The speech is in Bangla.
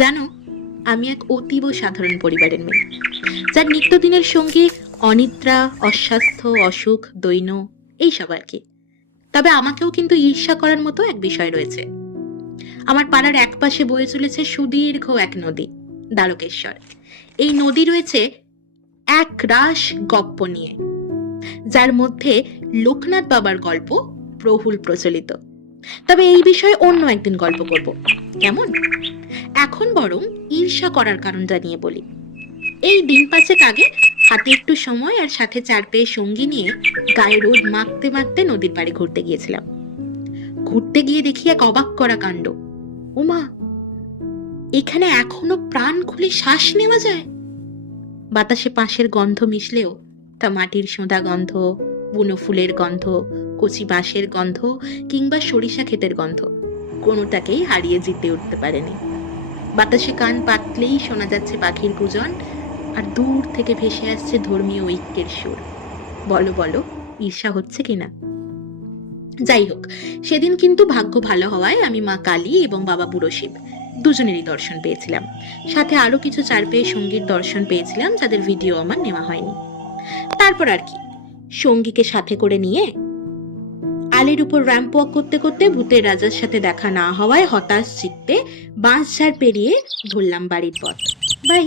জানো, আমি এক অতীব সাধারণ পরিবারের মেয়ে, যার নিত্যদিনের সঙ্গে অনিদ্রা, অস্বাস্থ্য, অসুখ, দৈন্য এইসব আর কি। তবে আমাকেও কিন্তু ঈর্ষা করার মতো এক বিষয় রয়েছে। আমার পাড়ার এক পাশে বয়ে চলেছে সুদীর্ঘ এক নদী, দ্বারকেশ্বর। এই নদী রয়েছে এক রাশ গপ্প নিয়ে, যার মধ্যে লোকনাথ বাবার গল্প বহুল প্রচলিত। তবে এই বিষয়ে অন্য একদিন গল্প করব, কেমন? এখন বরং ঈর্ষা করার কারণটা নিয়ে বলি। এই দিন পাঁচেক আগে হাতে একটু সময় আর সাথে 4 পেয়ে সঙ্গী নিয়ে গায়ে রোদ মাখতে মাখতে নদীর পাড়ে ঘুরতে গিয়েছিলাম। ঘুরতে গিয়ে দেখি এক অবাক করা কাণ্ড। ওমা, এখানে এখনো প্রাণ খুলে শ্বাস নেওয়া যায়! বাতাসে পাশের গন্ধ মিশলেও তা মাটির সোঁদা গন্ধ, বুনো ফুলের গন্ধ, কচি বাঁশের গন্ধ কিংবা সরিষা ক্ষেতের গন্ধ কোনোটাকেই হারিয়ে জিতে উঠতে পারেনি। বাতাসে কান পাতলেই শোনা যাচ্ছে পাখির গুজন, আর দূর থেকে ভেসে আসছে ধর্মীয় ঐক্যের সুর। বলো বলো, ঈর্ষা হচ্ছে কিনা? যাই হোক, সেদিন কিন্তু ভাগ্য ভালো হওয়ায় আমি মা কালী এবং বাবা বুড়ো শিব দুজনেরই দর্শন পেয়েছিলাম। সাথে আরো কিছু 4 পেয়ে সঙ্গীর দর্শন পেয়েছিলাম, যাদের ভিডিও আমার নেওয়া হয়নি। তারপর আর কি, সঙ্গীকে সাথে করে নিয়ে আলের উপর র্যাম্প ওয়াক করতে করতে ভূতের রাজার সাথে দেখা না হওয়ায় হতাশ চিত্তে বাঁশঝাড় পেরিয়ে ধরলাম বাড়ির পথ। বাই।